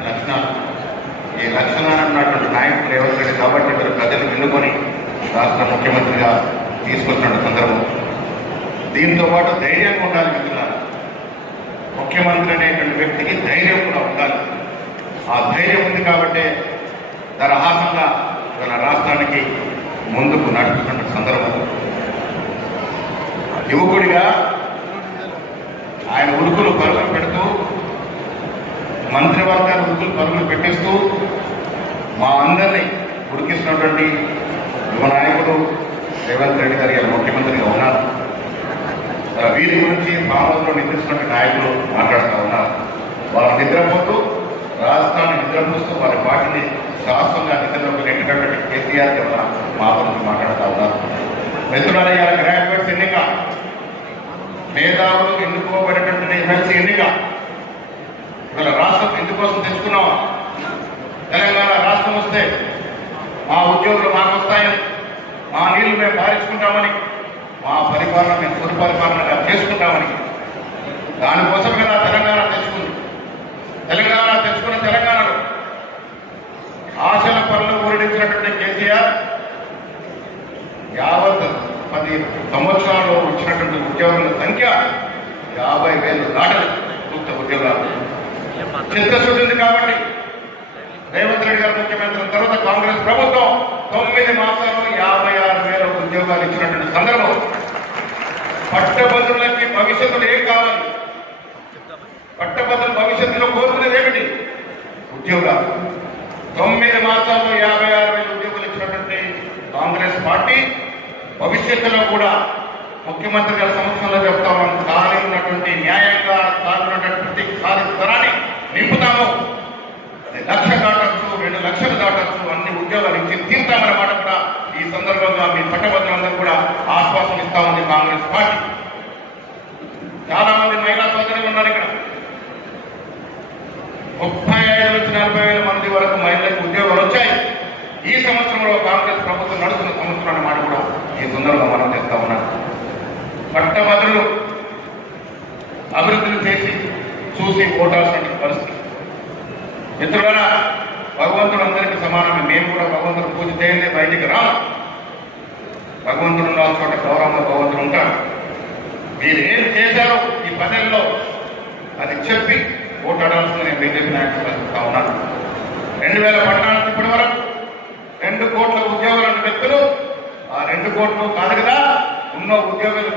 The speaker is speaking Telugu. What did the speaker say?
ఉన్నటువంటి లక్షణాలు. ఈ లక్షణాలు ఉన్నటువంటి నాయకుడు రేవంత్ రెడ్డి కాబట్టి మీరు ప్రజలు ఎన్నుకొని రాష్ట్ర ముఖ్యమంత్రిగా తీసుకొచ్చిన సందర్భం. దీంతో పాటు ధైర్యంగా ఉండాలి మిత్రులారా. ముఖ్యమంత్రి అనేటువంటి వ్యక్తికి ధైర్యం కూడా ఉండాలి. ఆ ధైర్యం ఉంది కాబట్టే దరహాసంగా మన రాష్ట్రానికి ముందుకు నడుపుతున్న సందర్భం. యువకుడిగా ఆయన ఉరుకులు పరుగులు పెడుతూ, మంత్రివర్గాన్ని ఉరుకులు పరుగులు పెట్టిస్తూ మా అందరినీ ఉడికిస్తున్నటువంటి యువ నాయకుడు రేవంత్ రెడ్డి గారు ముఖ్యమంత్రిగా ఉన్నారు. వీరి గురించి మామూలులో నిద్రిస్తున్న నాయకులు మాట్లాడుతూ ఉన్నారు. వాళ్ళు నిద్రపోతూ రాష్ట్రాన్ని నిద్రపోస్తూ వారి పార్టీని శాశ్వతంగా నిద్రలోకి నెట్టినటువంటి కేసీఆర్ ఎవరు మా గురించి మాట్లాడుతూ ఉన్నారు. మిత్రులారా, గ్రాడ్యుయేట్స్ ఎన్నిక, మేధావులు ఎన్నుకోబడేటువంటి ఎమ్మెల్సీ ఎన్నిక ఇవాళ రాష్ట్రం ఎందుకోసం తెచ్చుకున్నావా? తెలంగాణ రాష్ట్రం వస్తే మా ఉద్యోగులు మాకు వస్తాయని, మా నీళ్లు మేము పారించుకుంటామని, మా పరిపాలన మేము సుపరిపాలనగా చేసుకుంటామని, దానికోసం కదా తెలంగాణ తెచ్చుకుంది. తెలంగాణ తెచ్చుకున్న తెలంగాణలో ఆశల పనులు ఊరడించినటువంటి కేసీఆర్ 10 సంవత్సరాల్లో వచ్చినటువంటి ఉద్యోగుల సంఖ్య 50,000 దాటలు. పూర్తి ఉద్యోగాలు చిత్తశుద్ధి ఉంది కాబట్టి రేవంత్ రెడ్డి గారు ముఖ్యమంత్రి తర్వాత కాంగ్రెస్ ప్రభుత్వం 9 మాసాల్లో 56,000 ఉద్యోగాలు ఇచ్చినటువంటి సందర్భం. పట్టభద్రులకి భవిష్యత్తులో ఏం కావాలి? పట్టభద్రుల భవిష్యత్తులో కోరుకునేది ఏమిటి? ఉద్యోగాలు. 9 మాసాల్లో 56,000 ఉద్యోగులు ఇచ్చినటువంటి కాంగ్రెస్ పార్టీ భవిష్యత్తులో కూడా ముఖ్యమంత్రి గారి సమక్షంలో చెప్తా ఉన్నాం, ఖాళీ ఉన్నటువంటి న్యాయంగా సాగుతున్నటువంటి ఖాళీ స్థలాన్ని నింపుతాము. అది 1,00,000 దాటచ్చు, 2 లక్షలు దాటచ్చు, అన్ని ఉద్యోగాలు ఇచ్చి తీరుతామనే మాట కూడా ఈ సందర్భంగా మీ పట్టభద్రులందరూ కూడా ఆశ్వాసం ఇస్తా ఉంది కాంగ్రెస్ పార్టీ. చాలా మంది మహిళా సోదరులు ఉన్నారు ఇక్కడ. 35,000 నుంచి 40,000 మంది వరకు మహిళలకు ఉద్యోగాలు వచ్చాయి. ఈ సంవత్సరంలో కాంగ్రెస్ ప్రభుత్వం నడుస్తున్న సంవత్సరం అన్నమాట కూడా ఈ సందర్భంగా మనం చేస్తా ఉన్నాం. పట్టభద్రులు అభివృద్ధిని చేసి చూసి ఓటాల్సిన పరిస్థితి. మిత్రులారా, భగవంతుడు అందరికీ సమానమే. మేము కూడా భగవంతుడు పూజ చేయండి బయటికి రాము. భగవంతుడు ఉన్న చోట గౌరవంగా భగవంతుడు ఉంటాడు. మీరు ఏం చేశారో ఈ 10 ఏళ్ళలో అది చెప్పి ఓటాడాల్సిందని బీజేపీ నాయకులు చెప్తా ఉన్నాను. 2014 ఇప్పటి వరకు 2 కోట్ల ఉద్యోగులు ఉన్న వ్యక్తులు ఆ 2 కోట్లు కాదు కదా, ఉన్న ఉద్యోగులు